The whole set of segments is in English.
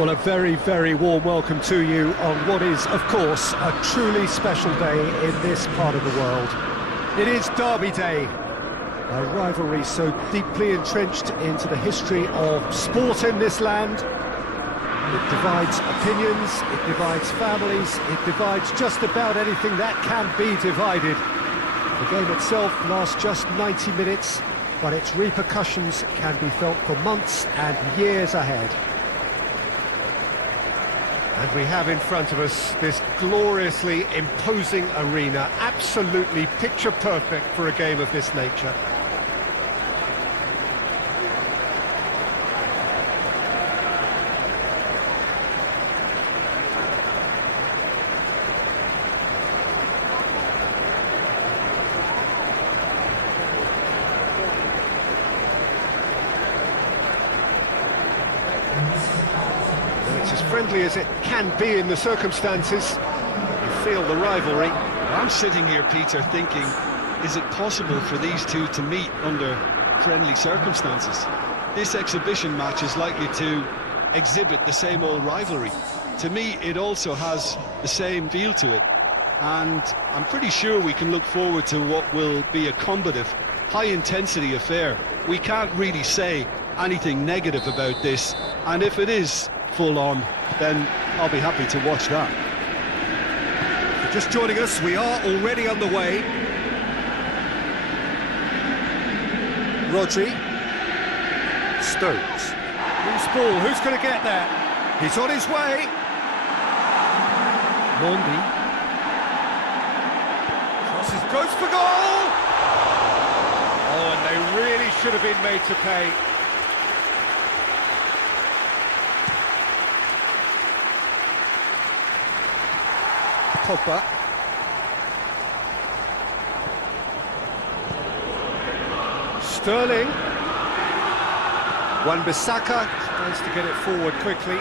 Well, a very, very warm welcome to you on what is, of course, a truly special day in this part of the world. It is Derby Day, a rivalry so deeply entrenched into the history of sport in this land. It divides opinions, it divides families, it divides just about anything that can be divided. The game itself lasts just 90 minutes, but its repercussions can be felt for months and years ahead. And we have in front of us this gloriously imposing arena, absolutely picture perfect for a game of this nature. As friendly as it can be in the circumstances. You feel the rivalry. I'm sitting here, Peter, thinking, is it possible for these two to meet under friendly circumstances? This exhibition match is likely to exhibit the same old rivalry. To me, it also has the same feel to it. And I'm pretty sure we can look forward to what will be a combative, high-intensity affair. We can't really say anything negative about this, and if it is full on, then I'll be happy to watch that. Just joining us, we are already underway. Rodri. Stones. Loose ball, who's going to get there? He's on his way. Mondi. Crosses, goes for goal! Oh, and they really should have been made to pay. Pogba. Sterling. Wan-Bissaka tries to get it forward quickly.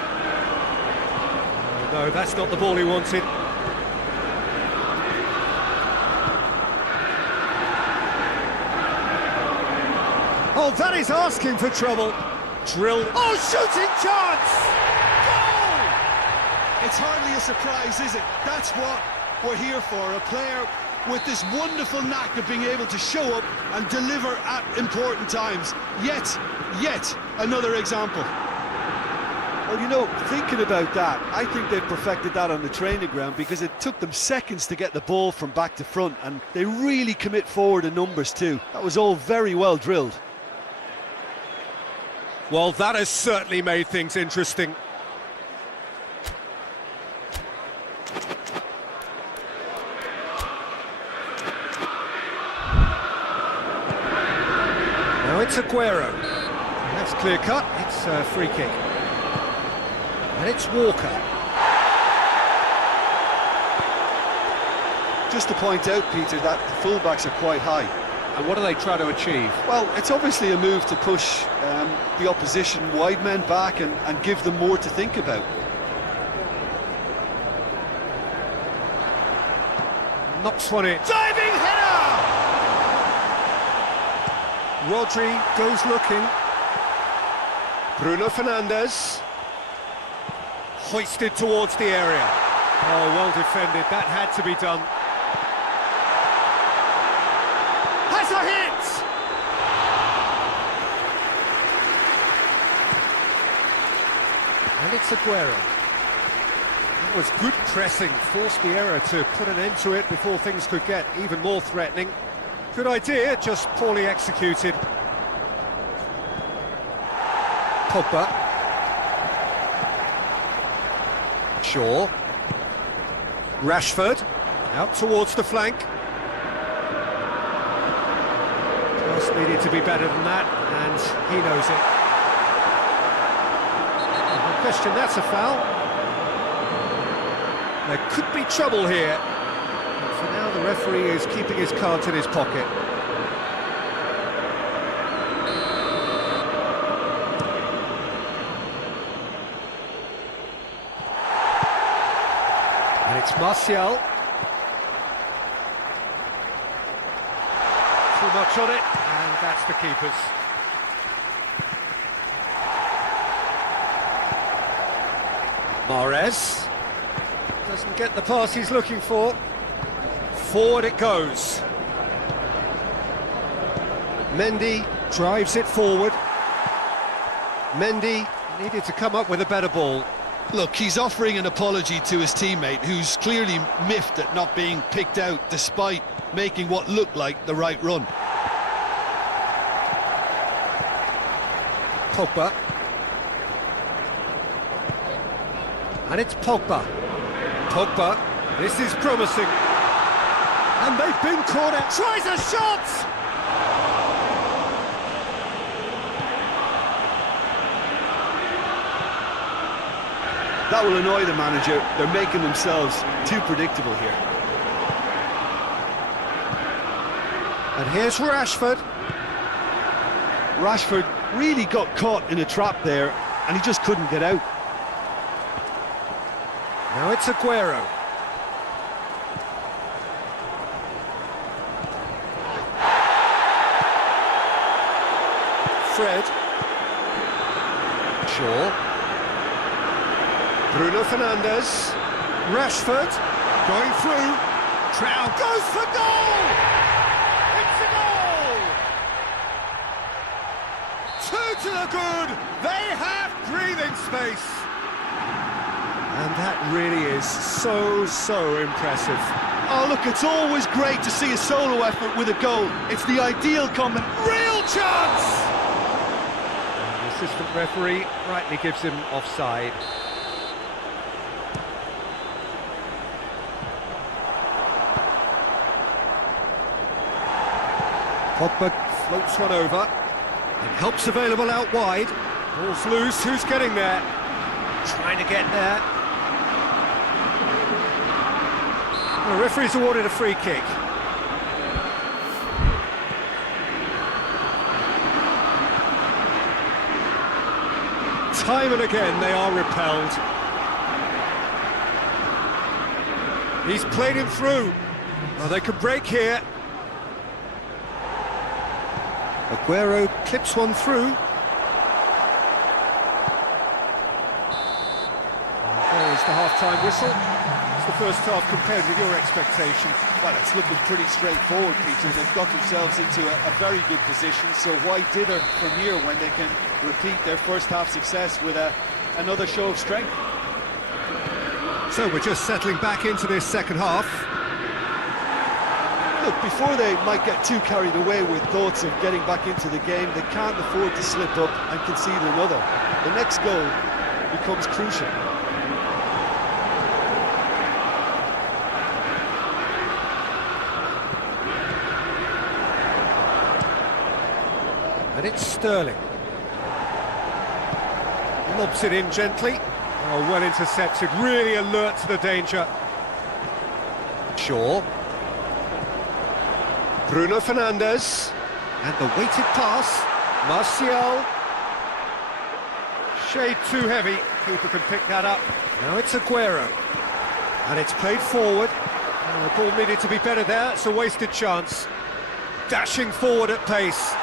No, that's not the ball he wanted. Oh, that is asking for trouble. Drill. Oh, shooting chance! It's hardly a surprise, is it? That's what we're here for, a player with this wonderful knack of being able to show up and deliver at important times. Yet another example. Well, you know, thinking about that, I think they've perfected that on the training ground because it took them seconds to get the ball from back to front, and they really commit forward in numbers too. That was all very well drilled. Well, that has certainly made things interesting. Now it's Aguero. That's clear cut, it's a free kick. And it's Walker. Just to point out, Peter, that the fullbacks are quite high. And what do they try to achieve? Well, it's obviously a move to push the opposition wide men back and give them more to think about. Knocks one in. Diving header! Rodri goes looking. Bruno Fernandes. Hoisted towards the area. Oh, well defended. That had to be done. Has a hit! And it's Aguero. That was good pressing. Forced the error to put an end to it before things could get even more threatening. Good idea, just poorly executed. Pogba. Shaw. Rashford. Out towards the flank. Pass needed to be better than that, and he knows it. No question, that's a foul. There could be trouble here. But for now, the referee is keeping his cards in his pocket. And it's Martial. Too much on it, and that's the keeper's. Mahrez doesn't get the pass he's looking for. Forward it goes. Mendy drives it forward. Mendy needed to come up with a better ball. Look, he's offering an apology to his teammate, who's clearly miffed at not being picked out despite making what looked like the right run. Pogba. And it's Pogba. Pogba, this is promising. And they've been caught out. Tries a shot! That will annoy the manager. They're making themselves too predictable here. And here's Rashford. Rashford really got caught in a trap there, and he just couldn't get out. Now it's Aguero. Fred. Shaw. Bruno Fernandes. Rashford. Going through. Crowd goes for goal! It's a goal! Two to the good! They have breathing space! And that really is so impressive. Oh, look, it's always great to see a solo effort with a goal. It's the ideal combination. Real chance! And the assistant referee rightly gives him offside. Pogba floats one over and helps available out wide. Ball's loose, who's getting there? Trying to get there. The referee's awarded a free kick. Time and again they are repelled. He's played him through. Well, they could break here. Aguero clips one through. And there is the half-time whistle. It's the first half compared with your expectation. Well, it's looking pretty straightforward, Peter. They've got themselves into a very good position, so why dither from here when they can repeat their first half success with another show of strength? So we're just settling back into this second half. Look, before they might get too carried away with thoughts of getting back into the game, they can't afford to slip up and concede another. The next goal becomes crucial. And it's Sterling. Lobs it in gently. Oh, well intercepted, really alert to the danger. Shaw. Bruno Fernandes. And the weighted pass. Martial. Shade too heavy. Keeper can pick that up. Now it's Aguero. And it's played forward. Oh, the ball needed to be better there. It's a wasted chance. Dashing forward at pace.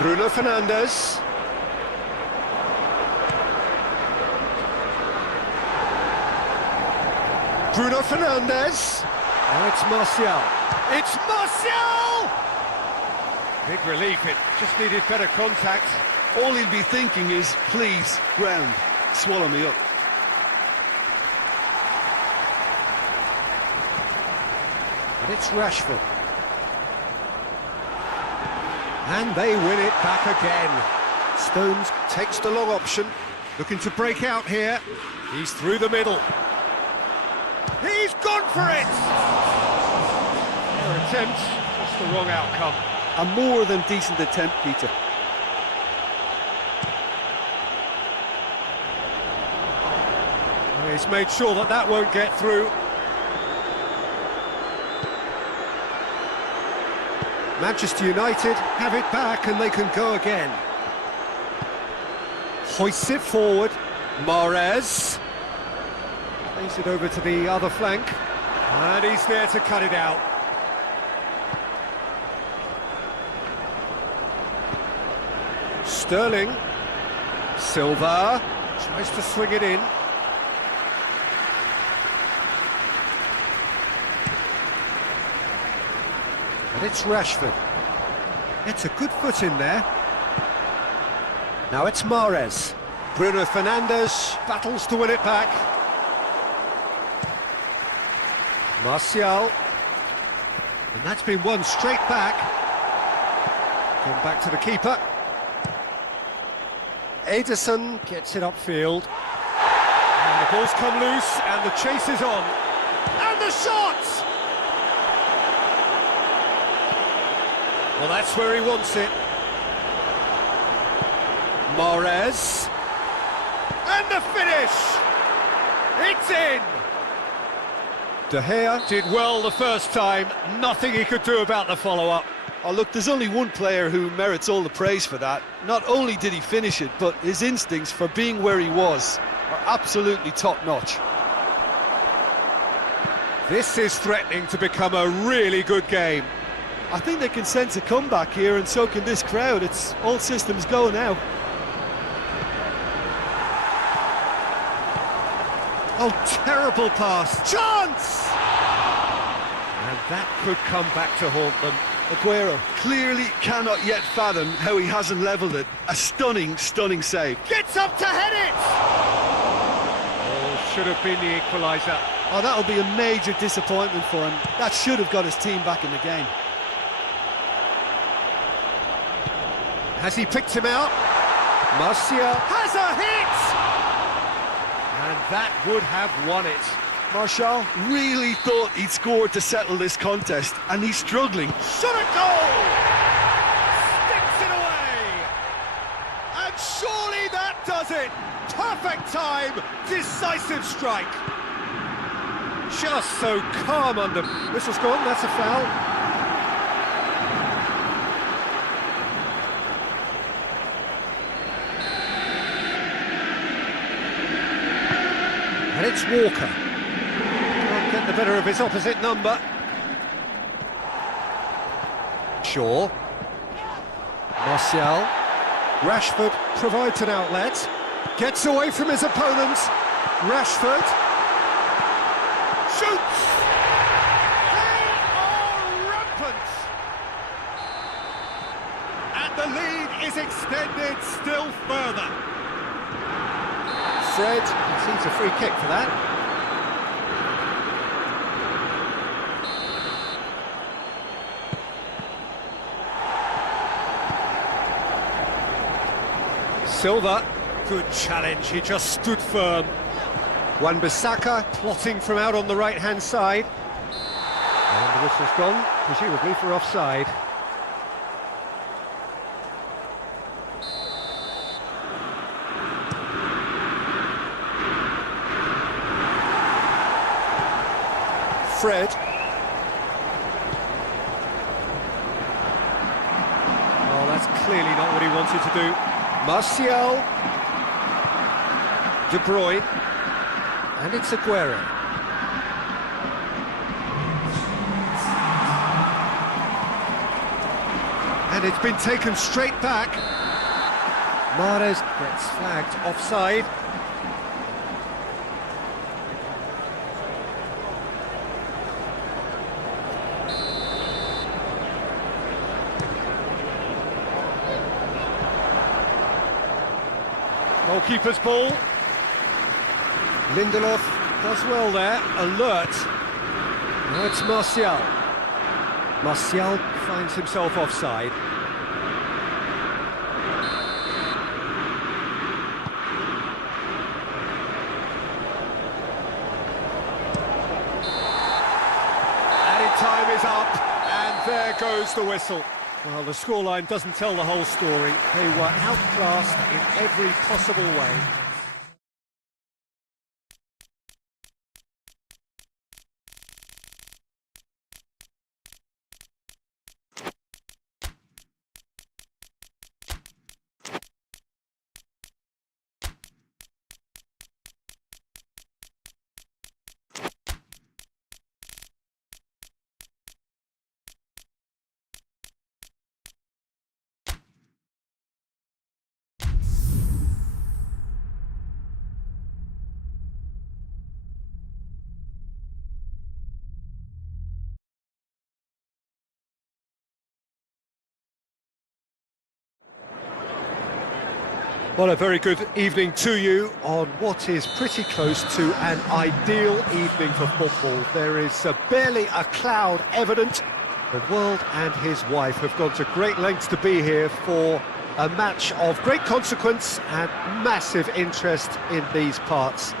Bruno Fernandes. Bruno Fernandes. Now it's Martial. It's Martial! Big relief, it just needed better contact. All he'll be thinking is, please, ground, swallow me up. And it's Rashford. And they win it back again. Stones takes the long option, looking to break out here. He's through the middle. He's gone for it! Their attempt, just the wrong outcome. A more than decent attempt, Peter. Well, he's made sure that that won't get through. Manchester United have it back and they can go again. Hoists it forward. Mahrez. Plays it over to the other flank. And he's there to cut it out. Sterling. Silva tries to swing it in. And it's Rashford. It's a good foot in there. Now it's Mahrez. Bruno Fernandes battles to win it back. Martial. And that's been won straight back. Gone back to the keeper. Ederson gets it upfield. And the ball's come loose and the chase is on. And the shot! Well, that's where he wants it. Mahrez. And the finish! It's in! De Gea did well the first time, nothing he could do about the follow-up. Oh look, there's only one player who merits all the praise for that. Not only did he finish it, but his instincts for being where he was are absolutely top-notch. This is threatening to become a really good game. I think they can sense a comeback here, and so can this crowd. It's all systems go now. Oh, terrible pass. Chance! And that could come back to haunt them. Aguero clearly cannot yet fathom how he hasn't levelled it. A stunning, stunning save. Gets up to head it! Oh, should have been the equaliser. Oh, that'll be a major disappointment for him. That should have got his team back in the game. Has he picked him out? Martial has a hit! And that would have won it. Martial really thought he'd scored to settle this contest, and he's struggling. Shot a goal! Sticks it away! And surely that does it! Perfect time, decisive strike. Just so calm under... Whistle's gone, that's a foul. And it's Walker. Can't get the better of his opposite number. Shaw. Martial. Rashford provides an outlet. Gets away from his opponents. Rashford. Shoots! They are rampant! And the lead is extended still further. Fred concedes a free kick for that. Silva, good challenge, he just stood firm. Wan-Bissaka plotting from out on the right-hand side. And the whistle's gone, presumably for offside. Fred. Oh, that's clearly not what he wanted to do. Martial. De Bruyne. And it's Aguero. And it's been taken straight back. Mahrez gets flagged offside. Goalkeeper's ball. Lindelof does well there, alert. Now it's Martial. Martial finds himself offside. Added time is up, and there goes the whistle. Well, the scoreline doesn't tell the whole story. They were outclassed in every possible way. Well, a very good evening to you on what is pretty close to an ideal evening for football. There is barely a cloud evident. The world and his wife have gone to great lengths to be here for a match of great consequence and massive interest in these parts.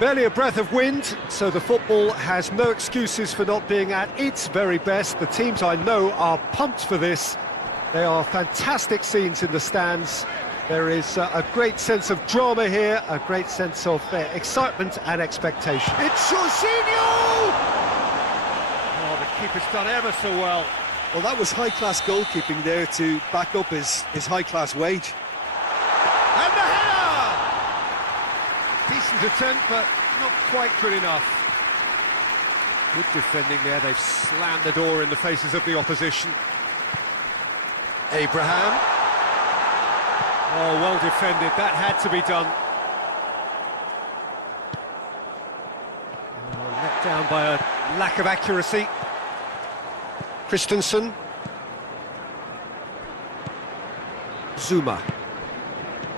Barely a breath of wind, so the football has no excuses for not being at its very best. The teams I know are pumped for this. There are fantastic scenes in the stands. There is a great sense of drama here, a great sense of excitement and expectation. It's Jorginho! Oh, the keeper's done ever so well. Well, that was high-class goalkeeping there to back up his high-class wage. And the header! Decent attempt, but not quite good enough. Good defending there. They've slammed the door in the faces of the opposition. Abraham. Oh, well defended. That had to be done. Oh, let down by a lack of accuracy. Christensen. Zuma.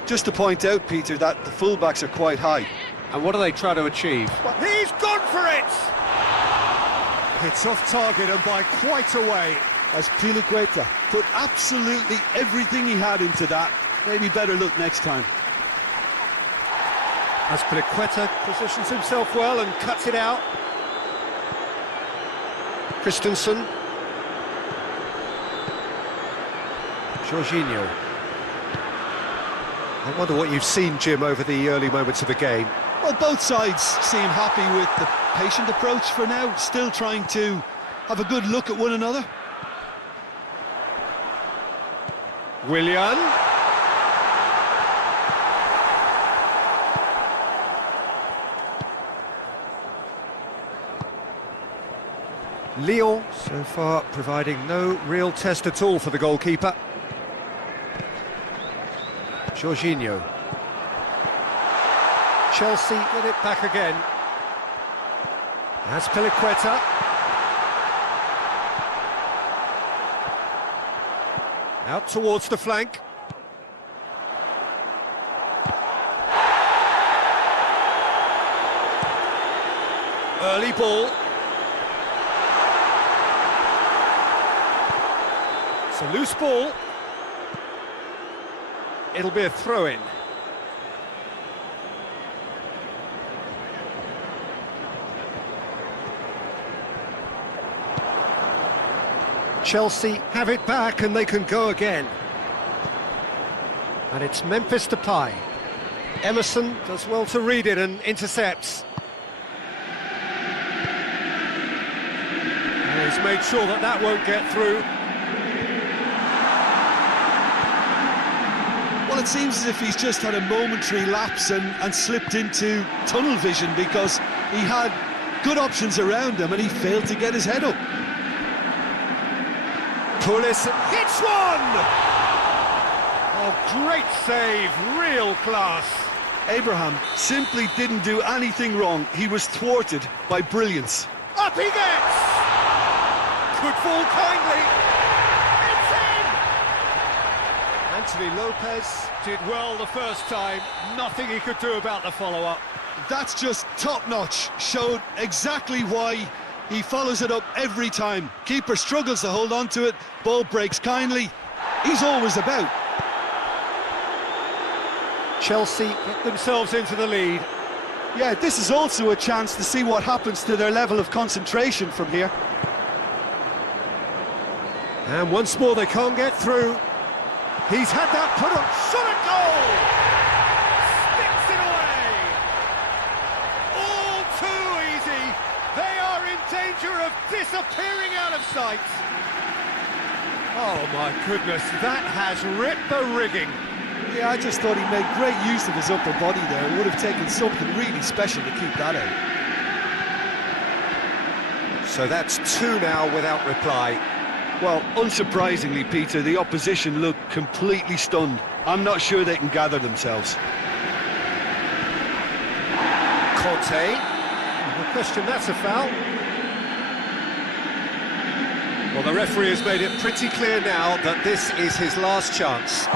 Just to point out, Peter, that the fullbacks are quite high. And what do they try to achieve? Well, he's gone for it! It's off target and by quite a way. As Piliqueta put absolutely everything he had into that. Maybe better look next time. As Piliqueta positions himself well and cuts it out. Christensen. Jorginho. I wonder what you've seen, Jim, over the early moments of the game. Well, both sides seem happy with the patient approach for now, still trying to have a good look at one another. Willian. Lyon, so far, providing no real test at all for the goalkeeper. Jorginho. Chelsea get it back again. That's Piliqueta. Out towards the flank. Early ball. It's a loose ball. It'll be a throw-in. Chelsea have it back and they can go again. And it's Memphis Depay. Emerson does well to read it and intercepts. And he's made sure that that won't get through. Well, it seems as if he's just had a momentary lapse and slipped into tunnel vision because he had good options around him and he failed to get his head up. Pulis hits one! Oh, great save, real class. Abraham simply didn't do anything wrong. He was thwarted by brilliance. Up he gets! Could fall kindly. It's in! Anthony Lopez did well the first time. Nothing he could do about the follow-up. That's just top-notch. Showed exactly why he follows it up every time. Keeper struggles to hold on to it. Ball breaks kindly. He's always about. Chelsea get themselves into the lead. Yeah, this is also a chance to see what happens to their level of concentration from here. And once more they can't get through. He's had that put on. Shot at goal! Sticks it away! All too easy. They are in danger of disappearing out of sight. Oh my goodness, that has ripped the rigging. Yeah, I just thought he made great use of his upper body there. It would have taken something really special to keep that out. So that's two now without reply. Well, unsurprisingly, Peter, the opposition look completely stunned. I'm not sure they can gather themselves. Conte. No question, that's a foul. Well, the referee has made it pretty clear now that this is his last chance.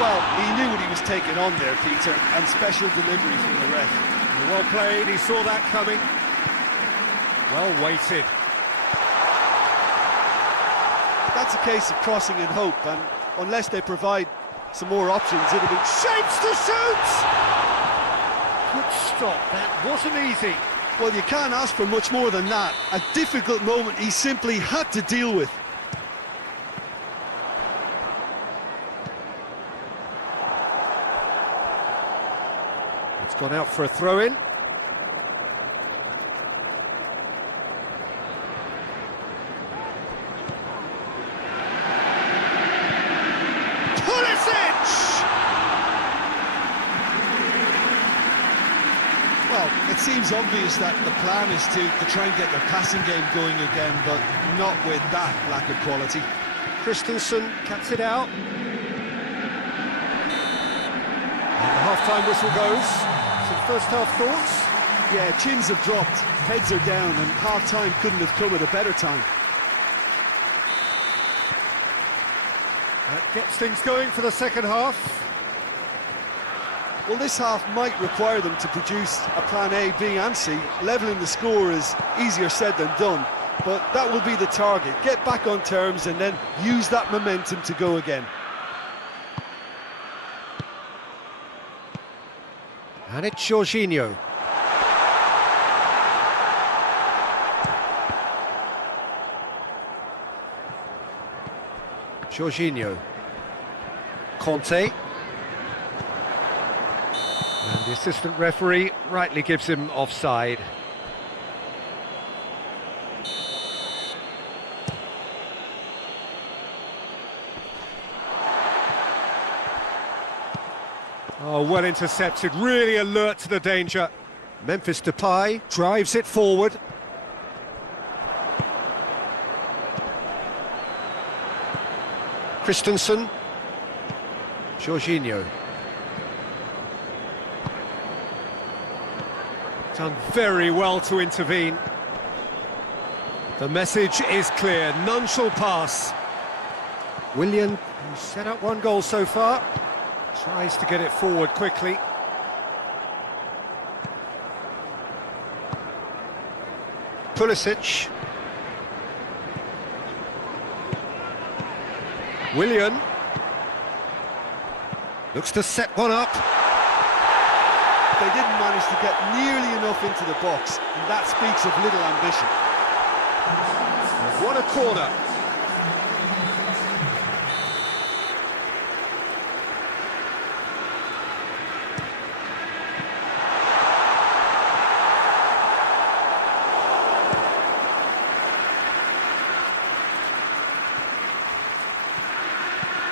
Well, he knew what he was taking on there, Peter, and special delivery from the ref. Well played, he saw that coming. Well weighted. That's a case of crossing in hope, and unless they provide some more options, it'll be shapes to shoot! Good stop, that wasn't easy. Well, you can't ask for much more than that. A difficult moment he simply had to deal with. It's gone out for a throw-in. Well, it seems obvious that the plan is to try and get their passing game going again, but not with that lack of quality. Christensen cuts it out. And the half-time whistle goes. Some first-half thoughts? Yeah, chins have dropped, heads are down, and half-time couldn't have come at a better time. That gets things going for the second half. Well, this half might require them to produce a plan A, B and C. Levelling the score is easier said than done, but that will be the target. Get back on terms and then use that momentum to go again. And it's Jorginho. Jorginho. Conte. And the assistant referee rightly gives him offside. Oh, well intercepted, really alert to the danger. Memphis Depay drives it forward. Christensen. Jorginho. Done very well to intervene. The message is clear, none shall pass. Willian, who's set up one goal so far, tries to get it forward quickly. Pulisic. Willian. Looks to set one up. They didn't manage to get nearly enough into the box, and that speaks of little ambition. What a corner.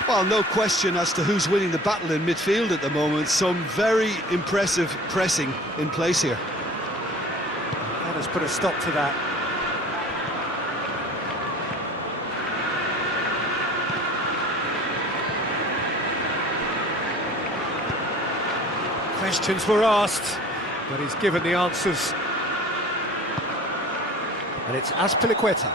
Well, no question as to who's winning the battle in midfield at the moment. Some very impressive pressing in place here. That has put a stop to that. Questions were asked, but he's given the answers. And it's Azpilicueta.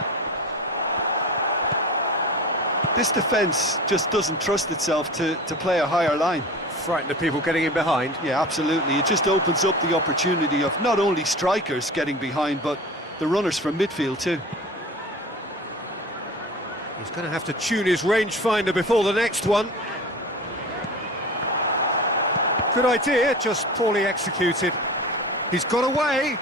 This defence just doesn't trust itself to play a higher line. Frightened of people getting in behind. Yeah, absolutely. It just opens up the opportunity of not only strikers getting behind, but the runners from midfield too. He's going to have to tune his rangefinder before the next one. Good idea, just poorly executed. He's got away.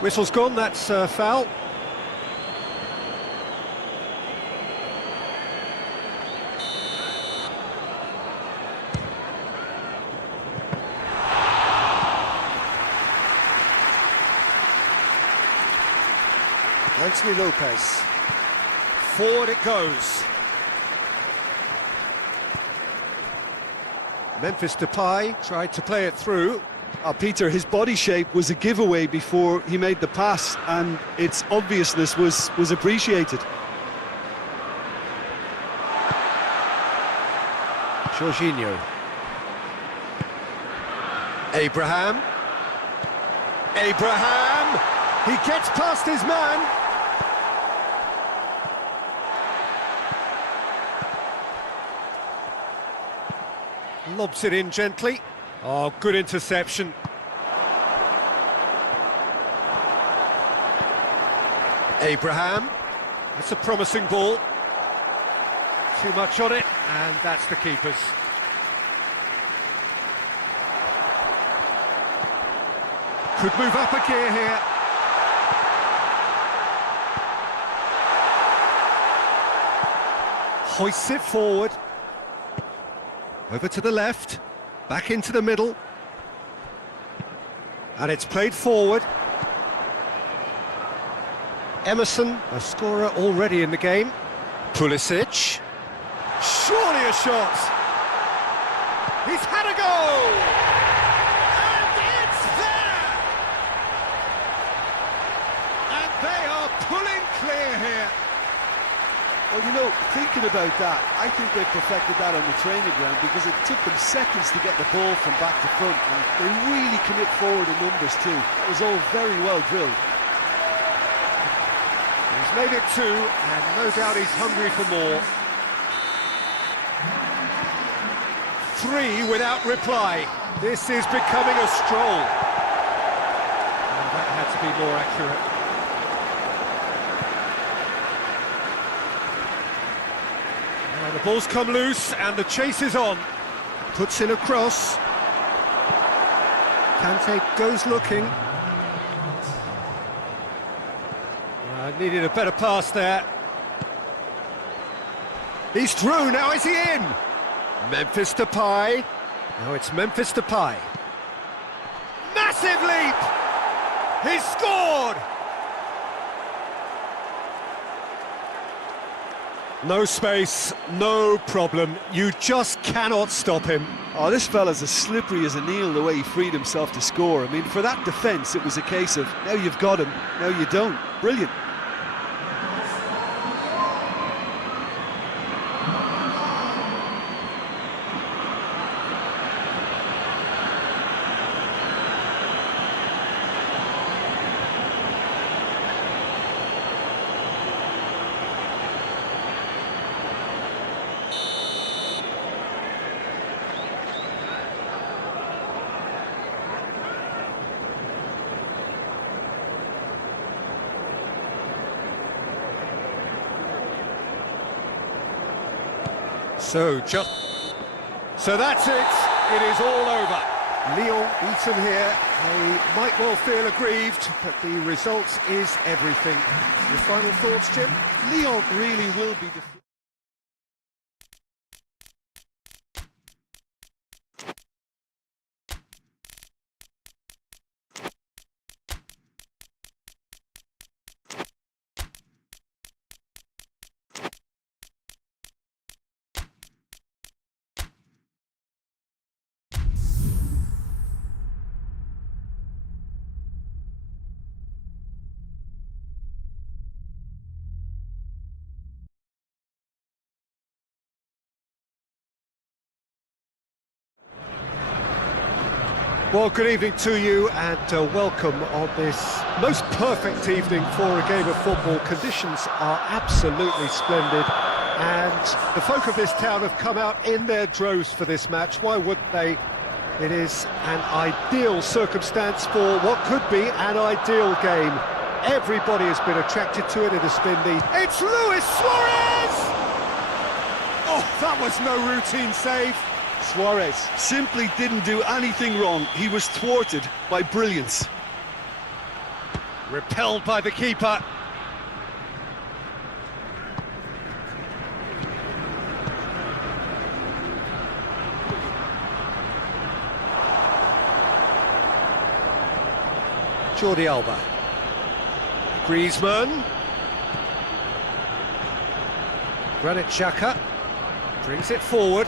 Whistle's gone, that's foul. Anthony Lopez. Forward it goes. Memphis Depay tried to play it through. Peter, his body shape was a giveaway before he made the pass, and its obviousness was appreciated. Jorginho. Abraham. He gets past his man. Lobs it in gently. Oh, good interception. Abraham. That's a promising ball. Too much on it, and that's the keeper's. Could move up a gear here. Hoists it forward. Over to the left. Back into the middle. And it's played forward. Emerson, a scorer already in the game. Pulisic. Surely a shot. He's had a go! And it's there! And they are pulling clear here. Well, you know, thinking about that, I think they perfected that on the training ground because it took them seconds to get the ball from back to front, and they really commit forward in numbers too. It was all very well drilled. He's made it two, and no doubt he's hungry for more. 3 without reply. This is becoming a stroll. Oh, that had to be more accurate. Now the ball's come loose, and the chase is on. Puts in a cross. Kante goes looking. Needed a better pass there. He's through, now is he in? Memphis Depay. Now it's Memphis Depay. Massive leap! He's scored! No space, no problem. You just cannot stop him. Oh, this fella's as slippery as an eel the way he freed himself to score. I mean, for that defence, it was a case of, now you've got him, now you don't. Brilliant. So that's it. It is all over. Lyon beaten here. They might well feel aggrieved, but the result is everything. Your final thoughts, Jim? Lyon really will be defeated. Well, good evening to you, and welcome on this most perfect evening for a game of football. Conditions are absolutely splendid, and the folk of this town have come out in their droves for this match. Why wouldn't they? It is an ideal circumstance for what could be an ideal game. Everybody has been attracted to it. It has been It's Luis Suarez! Oh, that was no routine save. Suarez simply didn't do anything wrong. He was thwarted by brilliance. Repelled by the keeper. Jordi Alba. Griezmann. Granit Xhaka brings it forward.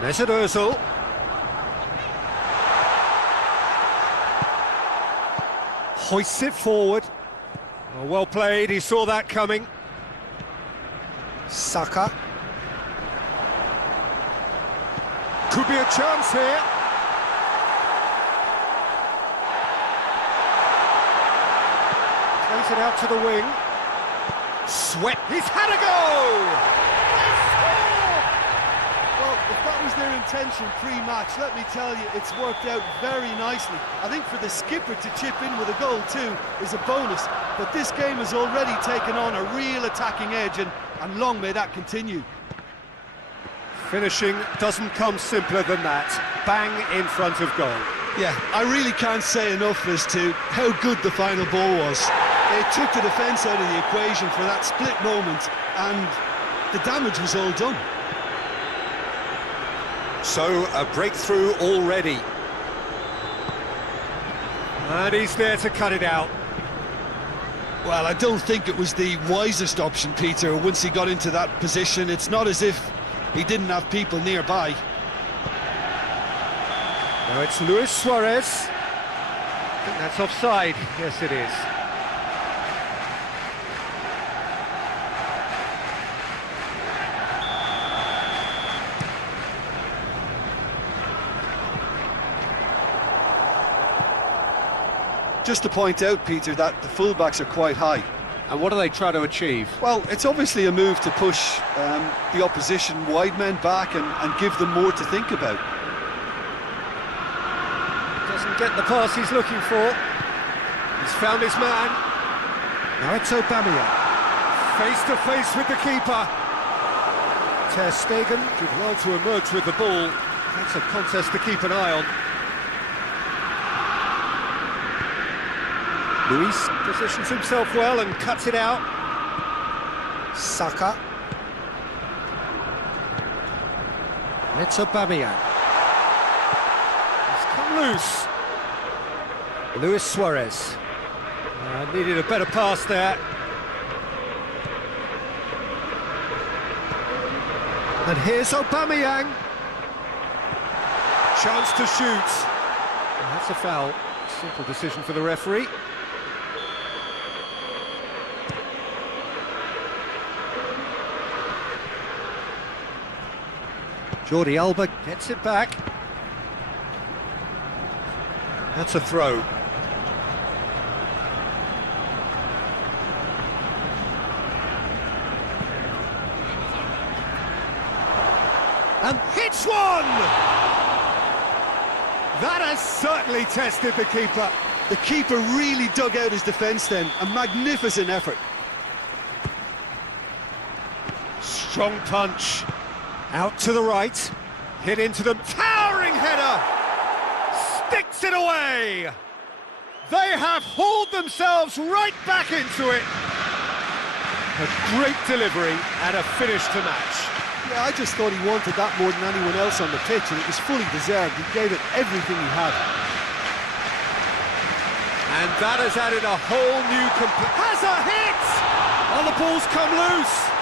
Mesut Ozil. Hoists it forward. Oh, well played, he saw that coming. Saka. Could be a chance here. Gets it out to the wing. Sweat. He's had a go! Well, if that was their intention pre-match, let me tell you, it's worked out very nicely. I think for the skipper to chip in with a goal too is a bonus, but this game has already taken on a real attacking edge, and long may that continue. Finishing doesn't come simpler than that. Bang in front of goal. Yeah, I really can't say enough as to how good the final ball was. It took the defence out of the equation for that split moment, and the damage was all done. So, a breakthrough already. And he's there to cut it out. Well, I don't think it was the wisest option, Peter, once he got into that position. It's not as if he didn't have people nearby. Now it's Luis Suarez. I think that's offside. Yes, it is. Just to point out, Peter, that the fullbacks are quite high. And what do they try to achieve? Well, it's obviously a move to push the opposition wide men back and give them more to think about. Doesn't get the pass he's looking for. He's found his man. Now it's Aubameyang. Face to face with the keeper. Ter Stegen did well to emerge with the ball. That's a contest to keep an eye on. Luis positions himself well and cuts it out. Saka. It's Aubameyang. He's come loose. Luis Suarez. Needed a better pass there. And here's Aubameyang. Chance to shoot. And that's a foul. Simple decision for the referee. Jordi Alba gets it back. That's a throw. And hits one! That has certainly tested the keeper. The keeper really dug out his defence then. A magnificent effort. Strong punch. Out to the right, hit into them, towering header, sticks it away. They have hauled themselves right back into it. A great delivery and a finish to match. Yeah, I just thought he wanted that more than anyone else on the pitch, and it was fully deserved. He gave it everything he had. And that has added a whole new has a hit! Oh, the ball's come loose.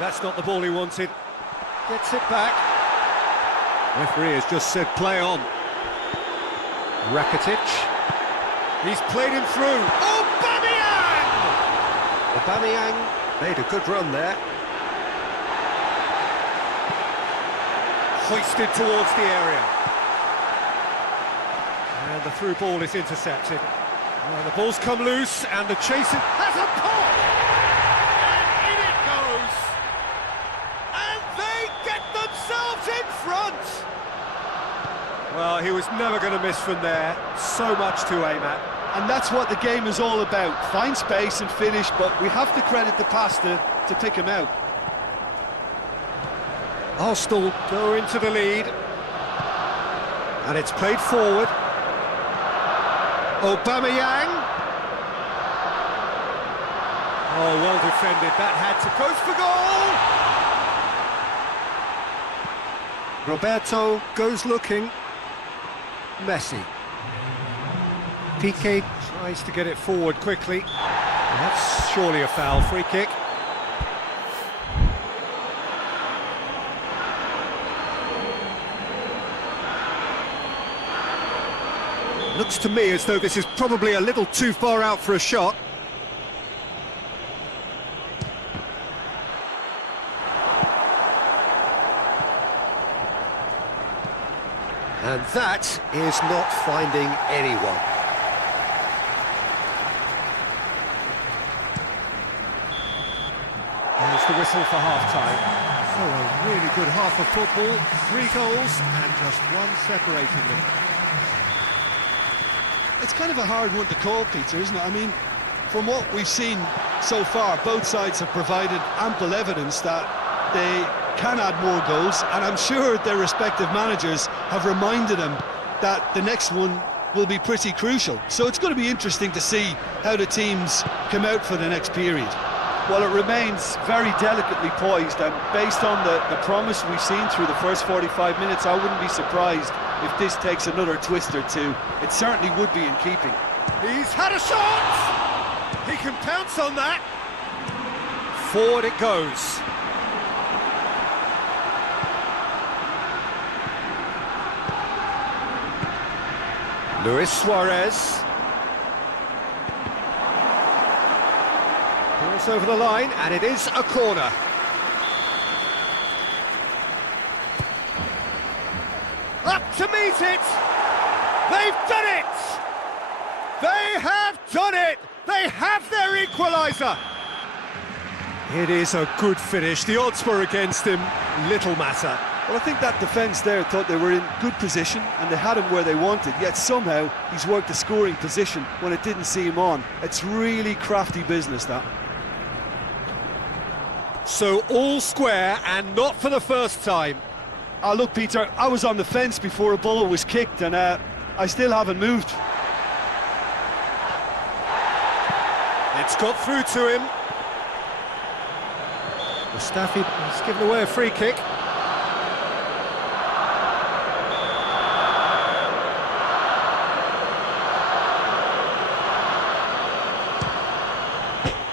That's not the ball he wanted. Gets it back. Referee has just said play on. Rakitic. He's played him through. Aubameyang! Aubameyang made a good run there. Hoisted towards the area. And the through ball is intercepted. And the ball's come loose and the chasing has a pop! In front! Well, he was never going to miss from there. So much to aim at. And that's what the game is all about. Find space and finish, but we have to credit the pass to pick him out. Arsenal go into the lead. And it's played forward. Aubameyang. Oh, well defended. That had to go for goal! Roberto goes looking. Messi. Piqué tries to get it forward quickly. That's surely a foul. Free kick. Looks to me as though this is probably a little too far out for a shot. And that is not finding anyone. There's the whistle for half-time. So a really good half of football, 3 goals and just one separating them. It's kind of a hard one to call, Peter, isn't it? I mean, from what we've seen so far, both sides have provided ample evidence that they can add more goals, and I'm sure their respective managers have reminded them that the next one will be pretty crucial. So it's going to be interesting to see how the teams come out for the next period. Well, it remains very delicately poised, and based on the promise we've seen through the first 45 minutes, I wouldn't be surprised if this takes another twist or two. It certainly would be in keeping. He's had a shot! He can pounce on that. Forward it goes. Luis Suarez. Balls over the line, and it is a corner. Up to meet it! They've done it! They have done it! They have their equaliser! It is a good finish. The odds were against him. Little matter. Well, I think that defence there thought they were in good position and they had him where they wanted, yet somehow he's worked the scoring position when it didn't see him on. It's really crafty business, that. So all square, and not for the first time. Oh, look, Peter, I was on the fence before a ball was kicked, and I still haven't moved. It's got through to him. Mustafi has given away a free kick.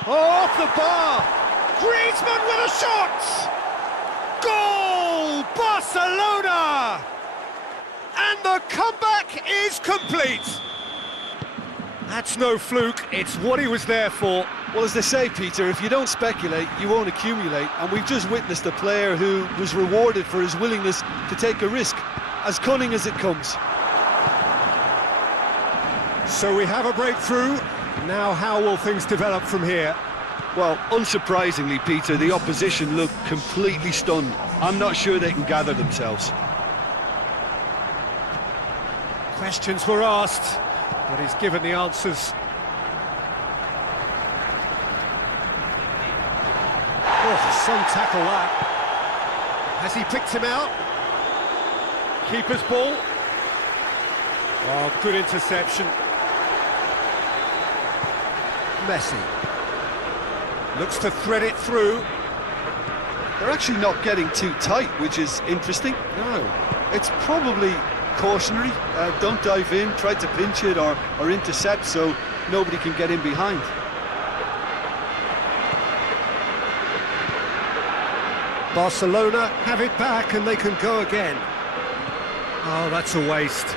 Oh, off the bar! Griezmann with a shot! Goal! Barcelona! And the comeback is complete! That's no fluke, it's what he was there for. Well, as they say, Peter, if you don't speculate, you won't accumulate, and we've just witnessed a player who was rewarded for his willingness to take a risk, as cunning as it comes. So we have a breakthrough. Now how will things develop from here? Well, unsurprisingly, Peter, the opposition look completely stunned. I'm not sure they can gather themselves. Questions were asked, but he's given the answers. Oh, some tackle that. Has he picked him out? Keeper's ball. Oh, good interception. Messi. Looks to thread it through. They're actually not getting too tight, which is interesting. No. It's probably cautionary. Don't dive in, try to pinch it or intercept so nobody can get in behind. Barcelona have it back and they can go again. Oh, that's a waste.